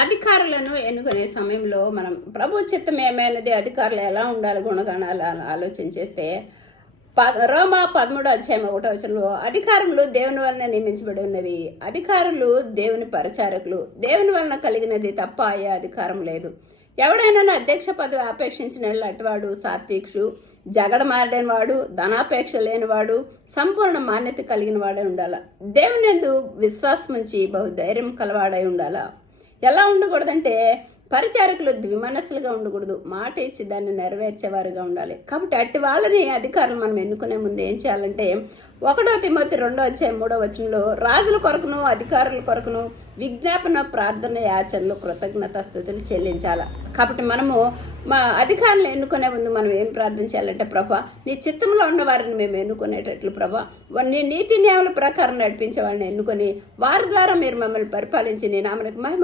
అధికారులను ఎన్నుకునే సమయంలో మనం ప్రభు చిత్తం ఏమైనది, అధికారులు ఎలా ఉండాలి, గుణగణాలు ఆలోచన చేస్తే రోమా 13:1 అధికారములు దేవుని వలన నియమించబడి ఉన్నవి. అధికారులు దేవుని పరిచారకులు. దేవుని వలన కలిగినది తప్ప అయ్యే అధికారం లేదు. ఎవడైనా అధ్యక్ష పదవి ఆపేక్షించిన అటువాడు సాత్వికుడు, జగడమారిన వాడు, ధనాపేక్ష లేనివాడు, సంపూర్ణ మాన్యత కలిగిన వాడే ఉండాల. దేవుని యందు విశ్వాసం ఉంచి బహుధైర్యం కలవాడై ఉండాలా. ఎలా ఉండకూడదంటే పరిచారకులు ద్విమనస్సులుగా ఉండకూడదు, మాట ఇచ్చి దాన్ని నెరవేర్చేవారుగా ఉండాలి. కాబట్టి అట్టి వాళ్ళని అధికారులు మనం ఎన్నుకునే ముందు ఏం చేయాలంటే 1 తిమోతి 2:3 రాజుల కొరకును అధికారుల కొరకును విజ్ఞాపన, ప్రార్థన, యాచనలు, కృతజ్ఞత స్తుతులు చెల్లించాలి. కాబట్టి మనము మా అధికారులు ఎన్నుకునే ముందు మనం ఏం ప్రార్థన చేయాలంటే, ప్రభా నీ చిత్తంలో ఉన్న వారిని మేము ఎన్నుకునేటట్లు ప్రభా నీ నీతి న్యాయాల ప్రకారం నడిపించే వాళ్ళని ఎన్నుకొని వారి ద్వారా మీరు మమ్మల్ని పరిపాలించి నీ నామనికి మహిమ